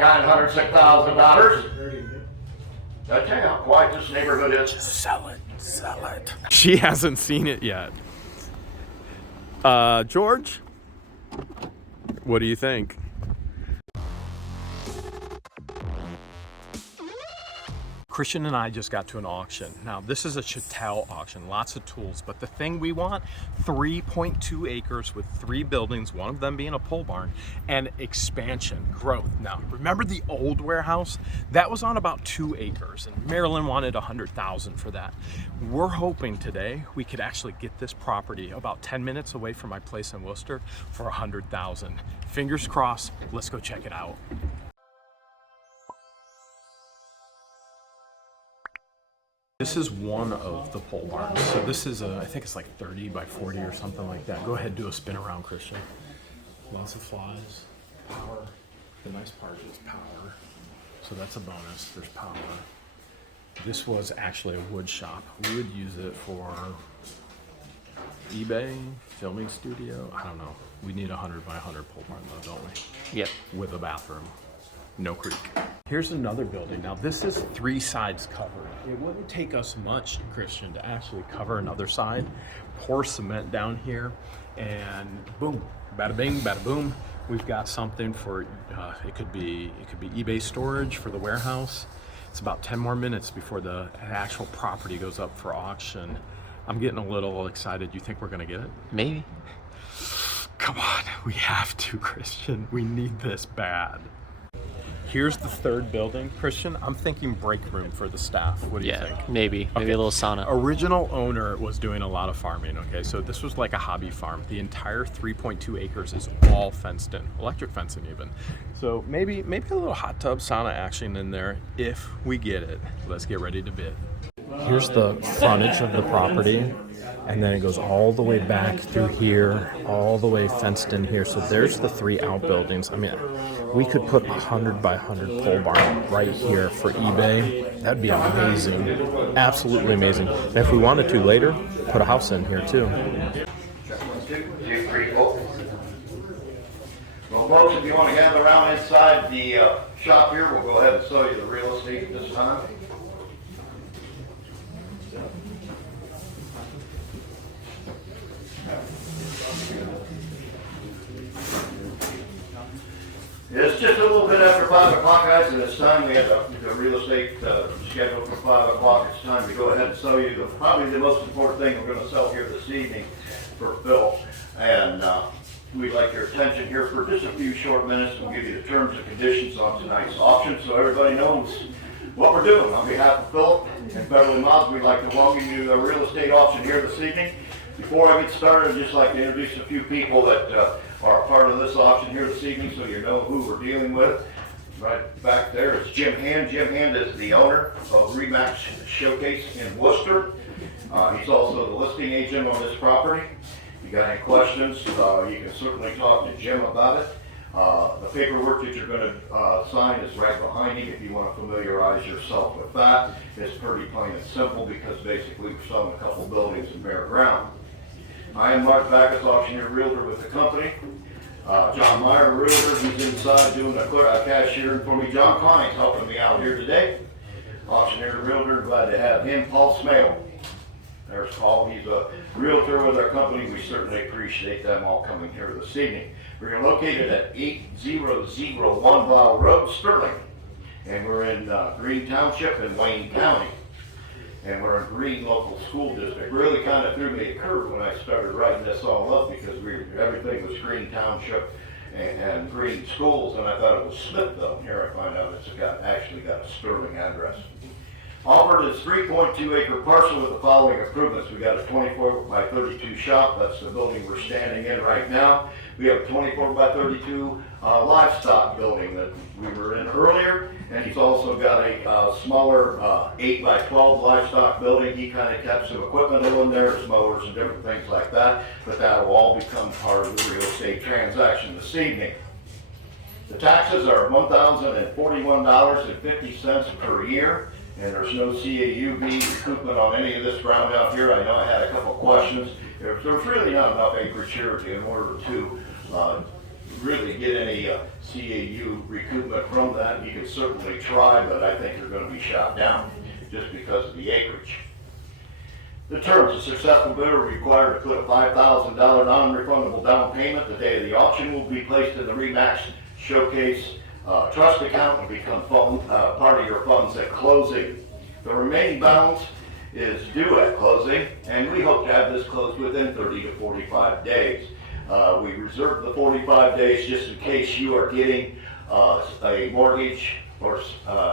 $106,000. I tell you how quiet this neighborhood is. Just sell it, sell it. She hasn't seen it yet. George, what do you think? Christian and I just got to an auction. Now, this is a chattel auction, lots of tools, but the thing we want, 3.2 acres with 3 buildings, one of them being a pole barn, and expansion, growth. Now, remember the old warehouse? That was on about 2 acres, and Marilyn wanted 100,000 for that. We're hoping today we could actually get this property about 10 minutes away from my place in Wooster for 100,000. Fingers crossed, let's go check it out. This is one of the pole barns. So this is I think it's like 30 by 40 or something like that. Go ahead, do a spin around, Christian. Lots of flies, power. The nice part is power. So that's a bonus, there's power. This was actually a wood shop. We would use it for eBay, filming studio, I don't know. We need a 100 by 100 pole barn though, don't we? Yep. With a bathroom, no creek. Here's another building. Now this is 3 sides covered. It wouldn't take us much, Christian, to actually cover another side, pour cement down here, and boom, bada bing, bada boom. We've got something for, it could be eBay storage for the warehouse. It's about 10 more minutes before the actual property goes up for auction. I'm getting a little excited. You think we're gonna get it? Maybe. Come on, we have to, Christian. We need this bad. Here's the 3rd building. Christian, I'm thinking break room for the staff. What do you think? Maybe a little sauna. Original owner was doing a lot of farming, okay? So this was like a hobby farm. The entire 3.2 acres is all fenced in, electric fencing even. So maybe a little hot tub sauna action in there if we get it. Let's get ready to bid. Here's the frontage of the property, and then it goes all the way back through here, all the way fenced in here. So there's the 3 outbuildings. I mean, we could put 100 by 100 pole barn right here for eBay. That'd be amazing, absolutely amazing. And if we wanted to later, put a house in here too. Well, folks, if you want to gather around inside the shop here, we'll go ahead and show you the real estate at this time. It's just a little bit after 5 o'clock, guys, and it's time. We have the real estate scheduled for 5 o'clock. It's time to go ahead and show you probably the most important thing we're going to sell here this evening for Phil. And we'd like your attention here for just a few short minutes. We'll give you the terms and conditions on tonight's auction so everybody knows what we're doing. On behalf of Phil and Beverly Mods, we'd like to welcome you to the real estate auction here this evening. Before I get started, I'd just like to introduce a few people that are a part of this auction here this evening so you know who we're dealing with. Right back there is Jim Hand. Jim Hand is the owner of Remax Showcase in Wooster. He's also the listing agent on this property. If you got any questions, you can certainly talk to Jim about it. The paperwork that you're going to sign is right behind him if you want to familiarize yourself with that. It's pretty plain and simple because basically we're selling a couple buildings in bare ground. I am Mark Backus, auctioneer realtor with the company. John Meyer, realtor, he's inside doing a cashier for me. John Klein's helping me out here today. Auctioneer realtor, glad to have him. Paul Smale. There's Paul, he's a realtor with our company. We certainly appreciate them all coming here this evening. We're located at 8001 Blau Road, Sterling. And we're in Green Township in Wayne County. And we're in Green Local School District. Really kind of threw me a curve when I started writing this all up because everything was Green Township and Green Schools, and I thought it was Smithville. Here I find out it's actually got a Sterling address. Offered is 3.2 acre parcel with the following improvements. We got a 24 by 32 shop. That's the building we're standing in right now. We have a 24 by 32 livestock building that we were in earlier. And he's also got a smaller 8 by 12 livestock building. He kind of kept some equipment in there, mowers and different things like that. But that will all become part of the real estate transaction this evening. The taxes are $1,041.50 per year. And there's no CAUB recoupment on any of this ground out here. I know I had a couple questions. There's really not enough acreage here in order to really get any CAU recoupment from that. You can certainly try, but I think you're going to be shot down just because of the acreage. The terms: a successful bidder are required to put a $5,000 non-refundable down payment the day of the auction, will be placed in the RE/MAX Showcase trust account and become part of your funds at closing. The remaining balance is due at closing, and we hope to have this closed within 30 to 45 days. We reserve the 45 days just in case you are getting a mortgage, or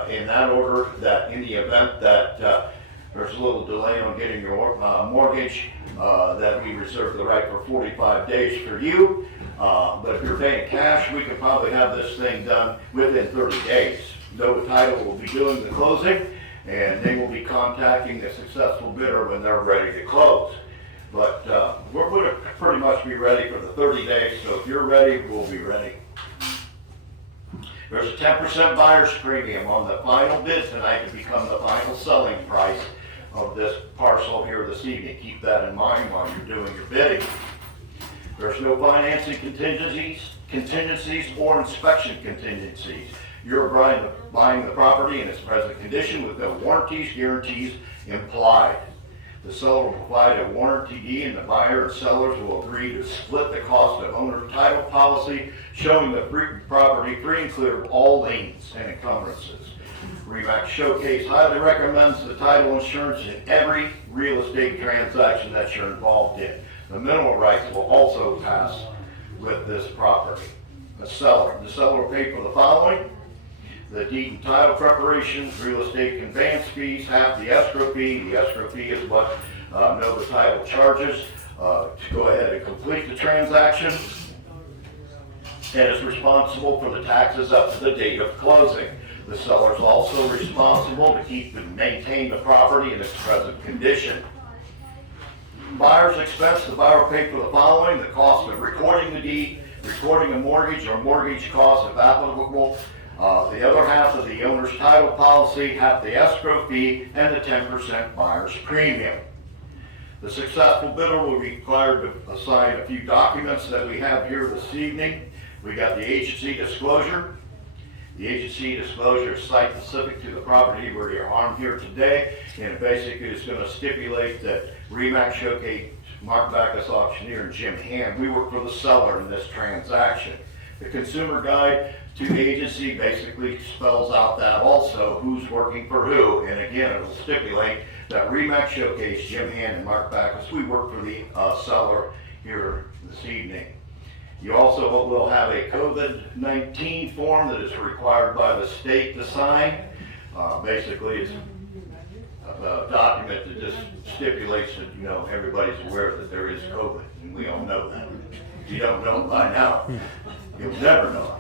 in that order, that in the event that there's a little delay on getting your mortgage, that we reserve the right for 45 days for you. But if you're paying cash, we could probably have this thing done within 30 days. Nova Title will be doing the closing, and they will be contacting the successful bidder when they're ready to close. But we're going to pretty much be ready for the 30 days, so if you're ready, we'll be ready. There's a 10% buyer's premium on the final bid tonight to become the final selling price of this parcel here this evening. Keep that in mind while you're doing your bidding. There's no financing contingencies or inspection contingencies. You're buying the property in its present condition with no warranties, guarantees implied. The seller will provide a warranty deed, and the buyer and sellers will agree to split the cost of owner's title policy, showing the property free and clear of all liens and encumbrances. RE/MAX Showcase highly recommends the title insurance in every real estate transaction that you're involved in. The mineral rights will also pass with this property. The seller will pay for the following: the deed and title preparation, real estate conveyance fees, half the escrow fee. The escrow fee is what Nova Title charges to go ahead and complete the transaction, and is responsible for the taxes up to the date of closing. The seller is also responsible to keep and maintain the property in its present condition. Buyer's expense: the buyer will pay for the following: the cost of recording the deed, recording a mortgage or mortgage costs if applicable, the other half of the owner's title policy, half the escrow fee, and the 10% buyer's premium. The successful bidder will be required to assign a few documents that we have here this evening. We got the agency disclosure. The agency disclosure is site-specific to the property where you're on here today, and it basically is going to stipulate that RE/MAX Showcase, Mark Backus Auctioneer, and Jim Hand, we work for the seller in this transaction. The consumer guide to the agency basically spells out that also, who's working for who, and again, it will stipulate that RE/MAX Showcase, Jim Hand, and Mark Backus, we work for the seller here this evening. You also will have a COVID-19 form that is required by the state to sign. Basically, it's a document that just stipulates that, everybody's aware that there is COVID, and we all know that. If you don't know by now, you'll never know.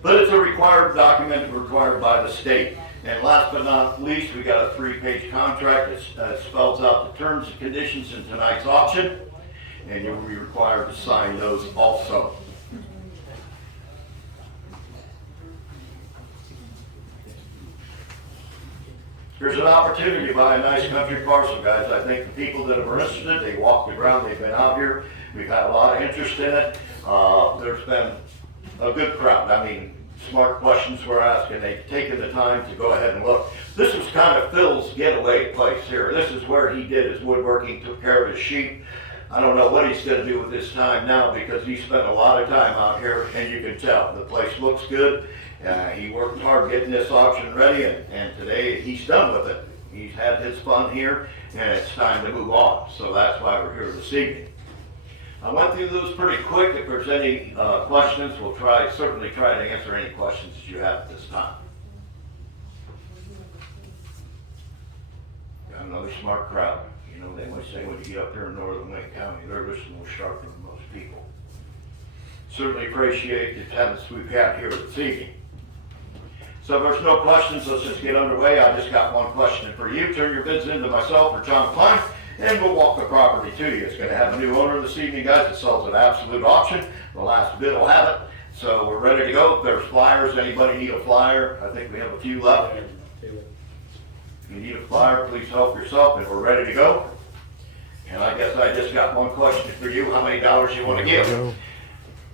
But it's a required document required by the state. And last but not least, we got a 3-page contract that spells out the terms and conditions in tonight's auction, and you'll be required to sign those also. Here's an opportunity to buy a nice country parcel, guys. I think the people that are interested, they walked the ground, they've been out here. We've had a lot of interest in it. There's been a good crowd. I mean, smart questions were asked, and they've taken the time to go ahead and look. This was kind of Phil's getaway place here. This is where he did his woodworking, took care of his sheep. I don't know what he's going to do with his time now, because he spent a lot of time out here, and you can tell the place looks good. He worked hard getting this auction ready, and today he's done with it. He's had his fun here, and it's time to move on. So that's why we're here this evening. I went through those pretty quick. If there's any questions, we'll certainly try to answer any questions that you have at this time. Got another smart crowd. They always say when you get up here in northern Wayne County, they're listening more sharper than most people. Certainly appreciate the attendance we've had here this evening. So if there's no questions, let's just get underway. I just got one question for you. Turn your bids into myself or John Klein, and we'll walk the property to you. It's going to have a new owner this evening, guys. It sells at absolute auction. The last bid will have it. So we're ready to go. If there's flyers, anybody need a flyer? I think we have a few left. If you need a flyer, please help yourself, and we're ready to go. And I guess I just got one question for you. How many dollars you want to give?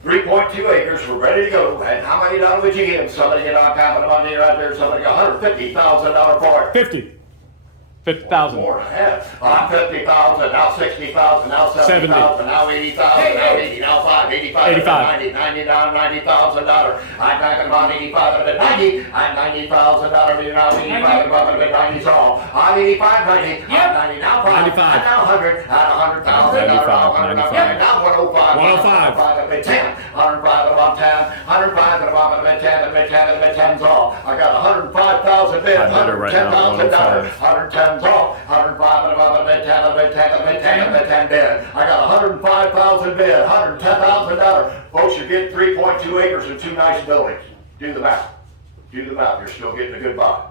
3.2 acres, we're ready to go. And how many dollars would you give? Somebody get on top of the money right there, somebody got $150,000 for it. 50. 50,000. More than half. On 50,000, now 60,000, now 70,000, now 80,000, now 80, now 5, 85, 90, 90, now $90,000. I'm talking about 85 of it, 90. I'm $90,000, you're now 85 of it, 90's all. I'm 85, 90, I'm 90, now 5, 95. I'm now 100, I'm $100,000, now 100, now 105, 105. 105 of it, 10, 105 of it, 10, 105 of it, 10, of it, 10, of it, 10's all. I got 105,000 bid, $110,000, 110. All 105 above the 10 of it, 10 of it, 10 of it, 10 bid. I got 105,000 bid, $110,000. Folks, you're getting 3.2 acres and 2 nice buildings. Do the math. Do the math. You're still getting a good buy.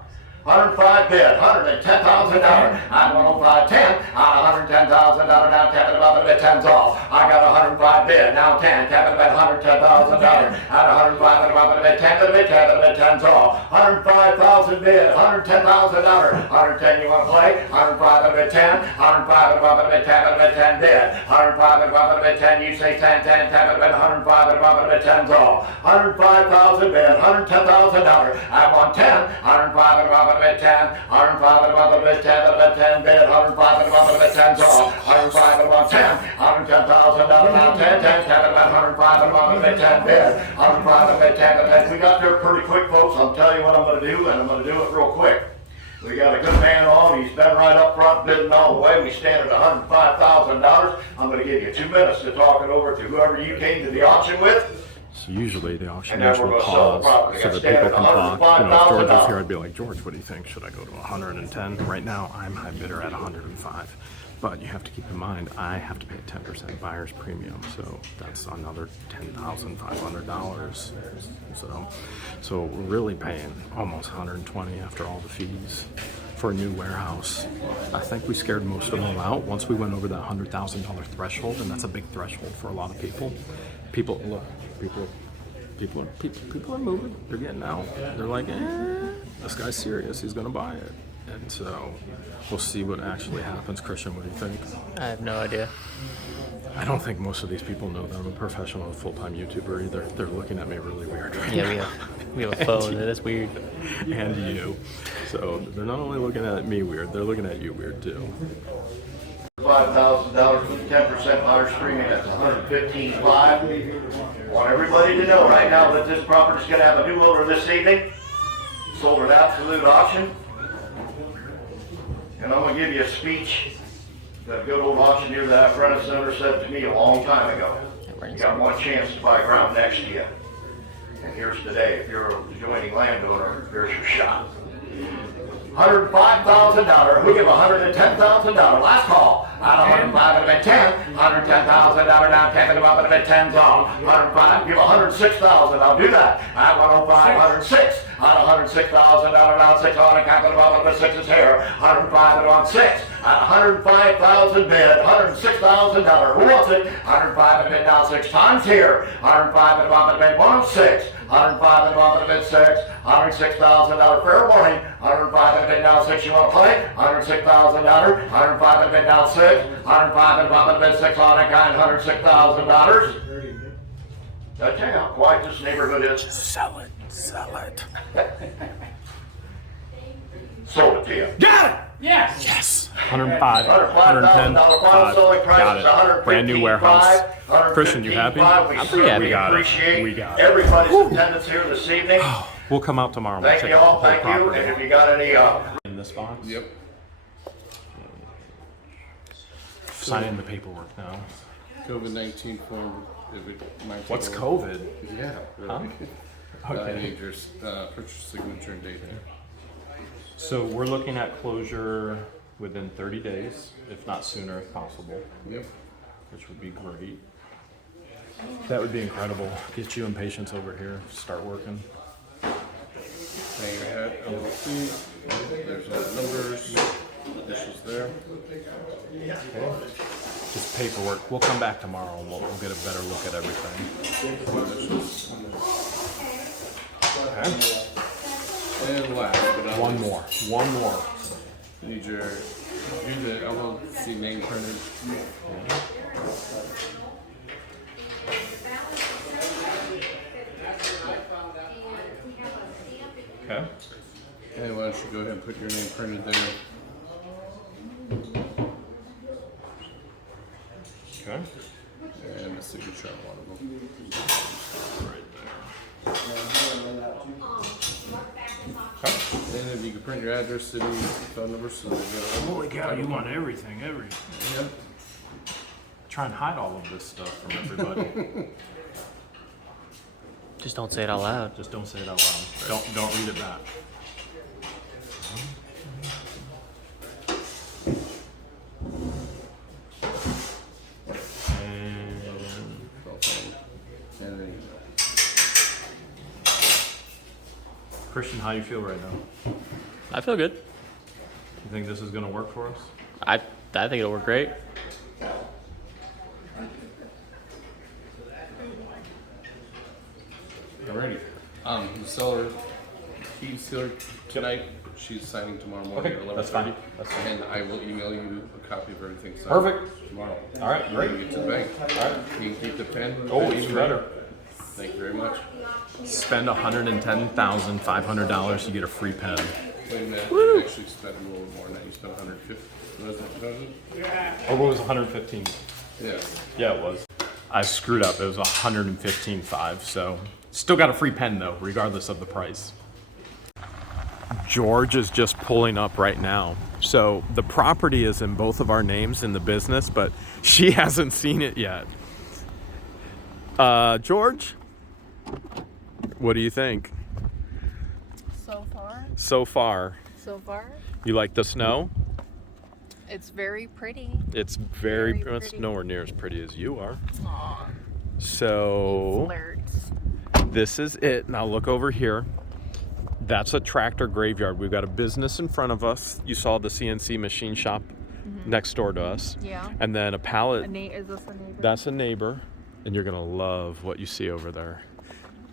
105 bid, $110,000. I'm 105, 10. $110,000 now 10 above the 10's all. I got 105 bid, now 10. 10 above $110,000. At 105 above the 10 of the 10 of the 10's all. 105,000 bid, $110,000. 110 you want to play? 105 of the 10. 105 above the 10 of the 10 bid. 105 above the 10. You say 10, 10, 10 of the 105 above the 10's all. 105,000 bid, $110,000. I want 10. 105 above the 10, 105 above the 10 of the 10 bid, 105 above the 10's all, 105 above 10, $110,000 now 10, 10, 10 above 105 above the 10 bid, 105 above the 10 of the 10. We got there pretty quick, folks. I'll tell you what I'm going to do, and I'm going to do it real quick. We got a good man on. He's been right up front, bidding all the way. We stand at $105,000. I'm going to give you 2 minutes to talk it over to whoever you came to the auction with. So usually the auctioneers will pause so that people can talk. You know, if George was here, I'd be like, George, what do you think? Should I go to 110? Right now, I'm high bidder at 105. But you have to keep in mind, I have to pay a 10% buyer's premium, so that's another $10,500. So we're really paying almost 120 after all the fees for a new warehouse. I think we scared most of them out once we went over that $100,000 threshold, and that's a big threshold for a lot of people. People are moving. They're getting out. They're like, this guy's serious. He's gonna buy it. And so we'll see what actually happens. Christian, what do you think? I have no idea. I don't think most of these people know that I'm a professional full-time YouTuber either. They're looking at me really weird right now. Yeah, we have a phone. That's weird. And you. So they're not only looking at me weird, they're looking at you weird too. $5,000 with 10% buyer's premium, that's $115,500. Want everybody to know right now that this property is going to have a new owner this evening. Sold at absolute auction. And I'm going to give you a speech that good old auctioneer that Apprentice Center said to me a long time ago. You got one chance to buy ground next to you. And here's today. If you're a adjoining landowner, here's your shot. $105,000. Who give $110,000? Last call. Out of 105 of it 10. $110,000 now 10 above it 10's all. 105. Give $106,000. I'll do that. At 105, 106. Out of $106,000 now 6 on account of above it 6 is here. 105 and 6. At 105,000 bid. $106,000. Who wants it? 105 and bid now 6 times here. 105 and above it bid 106. 105 and above it bid 6. $106,000 fair warning. 105 and bid now 6. You want to play? $106,000. 105 and bid now 6. 105 and above it bid 6 on account. $106,000. Did I tell you how quiet this neighborhood is? Sell it. Sell it. Sold it to you. Got it! Yes! Yes! 105, 110, got it. Brand new warehouse. Christian, you happy? I'm pretty happy. We got it. Appreciate We got it. everybody's attendance here this evening. We'll come out tomorrow. Thank you all. Thank you. And if you got any, In this box? Yep. Sign in the paperwork now. COVID-19 form. If it might take What's a- COVID? Yeah. Huh? I Okay. need your purchase signature and date there. So we're looking at closure within 30 days, if not sooner if possible, Yep. which would be great. That would be incredible. Get you and patients over here, start working. Hang your hat on the seat. There's all the numbers. This is there. Just paperwork. We'll come back tomorrow and we'll get a better look at everything. Okay. And last, but not One least, more. One more. need your do the LLC name printed. Okay. And why don't you go ahead and put your name printed there? Okay. And the signature on one of them. Right there. And if you can print your address, city, phone number, so they go. Holy cow, you want everything. Yep. Try and hide all of this stuff from everybody. Just don't say it out loud. Just don't say it out loud. Don't read it back. And then Christian, how you feel right now? I feel good. You think this is gonna work for us? I think it'll work great. alrighty. The seller, he's here tonight. She's signing tomorrow morning at 11:30. That's fine. That's fine. And I will email you a copy of everything signed Perfect. tomorrow. All right, great. You can get to the bank. All right. You can keep the pen. Oh, Pen's even free. better. Thank you very much. Spend $110,500, you get a free pen. Wait a minute, you actually spent a little more than that. You spent 150. Was it? Or what was 115? Yeah. Yeah, it was. I screwed up. It was 115.5. So still got a free pen though, regardless of the price. George is just pulling up right now. So the property is in both of our names in the business, but she hasn't seen it yet. George, what do you think? So far, So far, you like the snow? it's very pretty. It's very, Very it's pretty. nowhere near as pretty as you are. Aw, So flirts. this is it. Now look over here. That's a tractor graveyard. We've got a business in front of us. You saw the CNC machine shop next door to us. Yeah. And then a pallet. Is this a neighbor? That's a neighbor. And you're gonna love what you see over there,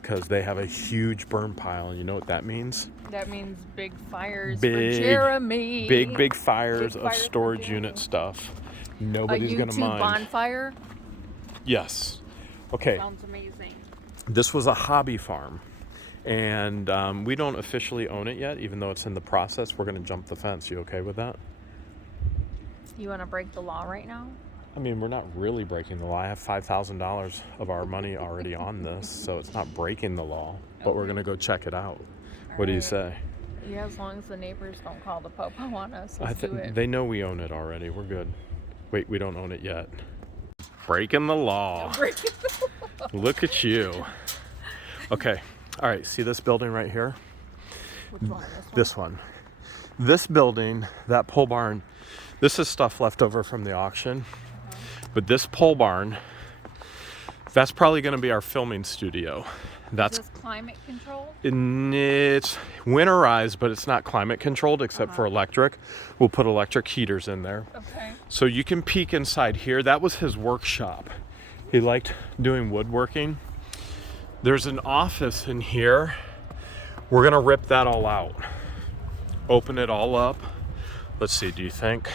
because they have a huge burn pile. And you know what that means? That means big fires Big, for Jeremy. Big fires Big of fires for storage Jeremy. unit stuff. A Nobody's gonna YouTube mind. bonfire. Yes. Okay. Sounds amazing. This was a hobby farm, and we don't officially own it yet, even though it's in the process. We're gonna jump the fence. You okay with that? You want to break the law right now? I mean, we're not really breaking the law. I have $5,000 of our money already on this, so it's not breaking the law, but we're gonna go check it out. What do you say? Yeah, as long as the neighbors don't call the popo on us, I let's do think it. they know we own it already. We're good. Wait, we don't own it yet. Breaking the law. Look at you. Okay. All right. See this building right here? Which one? This one. This building, that pole barn, this is stuff left over from the auction. But this pole barn, that's probably going to be our filming studio. That's Is this climate control? it's winterized, but it's not climate controlled except for electric. We'll put electric heaters in there. Okay. So you can peek inside here. That was his workshop. He liked doing woodworking. There's an office in here. We're gonna rip that all out. Open it all up. Let's see, do you think?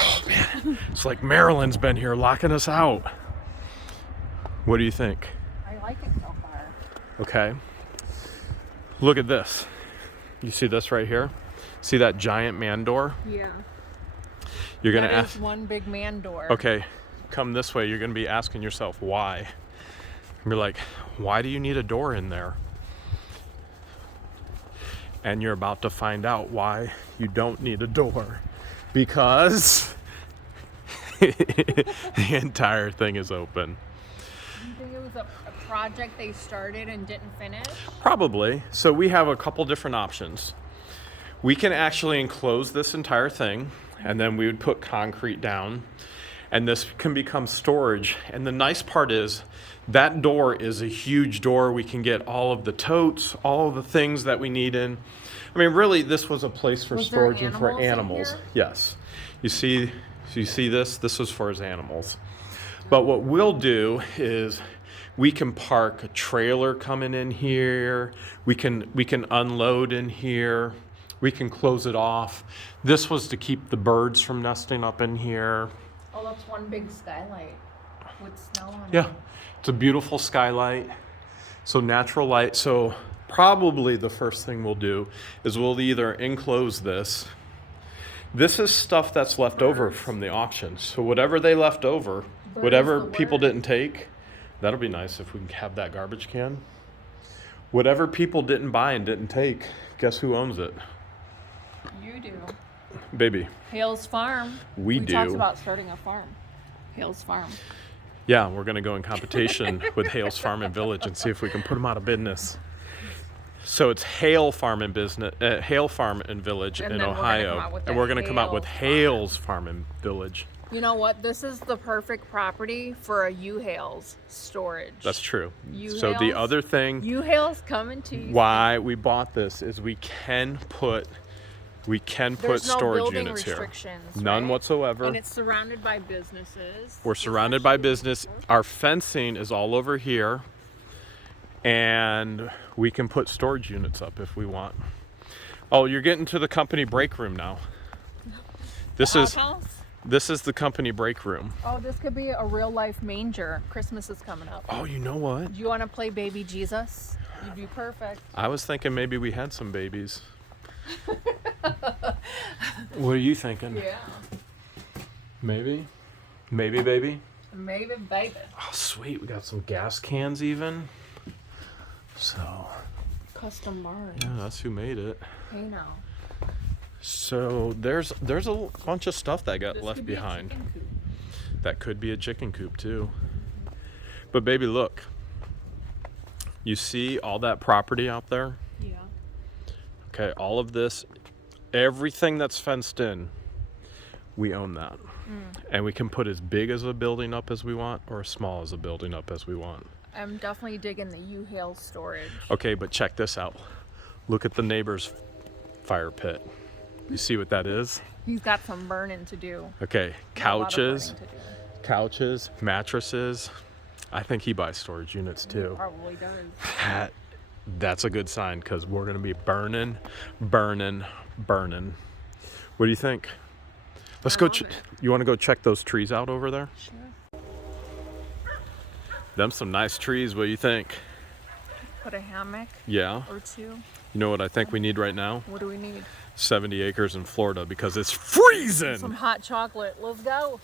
Oh man, it's like Marilyn's been here locking us out. What do you think? I like it so far. Okay. Look at this. You see this right here? See that giant man door? Yeah. You're gonna That ask. is one big man door. Okay, come this way. You're gonna be asking yourself why. You're like, why do you need a door in there? And you're about to find out why you don't need a door. Because the entire thing is open. Do you think it was a project they started and didn't finish? Probably. So we have a couple different options. We can actually enclose this entire thing, and then we would put concrete down, and this can become storage. And the nice part is that door is a huge door. We can get all of the totes, all of the things that we need in. I mean, really, this was a place for Was there storage and for animals in animals. here? Yes. You see this? This was for his animals. But what we'll do is we can park a trailer coming in here. We can unload in here. We can close it off. This was to keep the birds from nesting up in here. Oh, that's one big skylight with snow on it. Yeah, it's a beautiful skylight. So natural light. So probably the first thing we'll do is we'll either enclose this. This is stuff that's left over from the auction. So whatever they left over, whatever people didn't take, that'll be nice if we can have that garbage can. Whatever people didn't buy and didn't take, guess who owns it? You do. Baby. Hale's Farm. We do. talked about starting a farm. Hale's Farm. Yeah, we're going to go in competition with Hale's Farm and Village and see if we can put them out of business. So it's Hale Farm and Hale Farm and Village And in then we're gonna Ohio, come out with and the we're going to come out with Hale Hale's Farm and Village. You know what? This is the perfect property for a U-Hale's storage. That's true. U-Hale's, So the other thing U-Hale's coming to you. why we bought this is we can put There's no storage building units here. restrictions, None right? whatsoever. And it's surrounded by businesses. We're surrounded by business. Our fencing is all over here, and we can put storage units up if we want. Oh, you're getting to the company break room now. This is the company break room. Oh, this could be a real life manger. Christmas is coming up. Oh, you know what? Do you want to play baby Jesus? You'd be perfect. I was thinking maybe we had some babies. What are you thinking? Yeah. Maybe? Maybe, baby? Maybe baby. Oh, sweet. We got some gas cans even. So, Custom bars. yeah, that's who made it. Hey now. So there's a bunch of stuff that got This left could be a behind. chicken coop. That could be a chicken coop too. But baby, look. You see all that property out there? Yeah. Okay, all of this, everything that's fenced in, we own that. And we can put as big as a building up as we want or as small as a building up as we want. I'm definitely digging the U-Hail storage. Okay, but check this out. Look at the neighbor's fire pit. You see what that is? He's got some burning to do. Okay, A lot of couches, burning to do. couches, mattresses. I think he buys storage units too. Probably does. That's a good sign because we're going to be burning. What do you think? Let's go. You want to go check those trees out over there? Sure. Them some nice trees. What do you think? Put a hammock Yeah. or two. You know what I think we need right now? What do we need? 70 acres in Florida because it's freezing. Some hot chocolate. Let's go.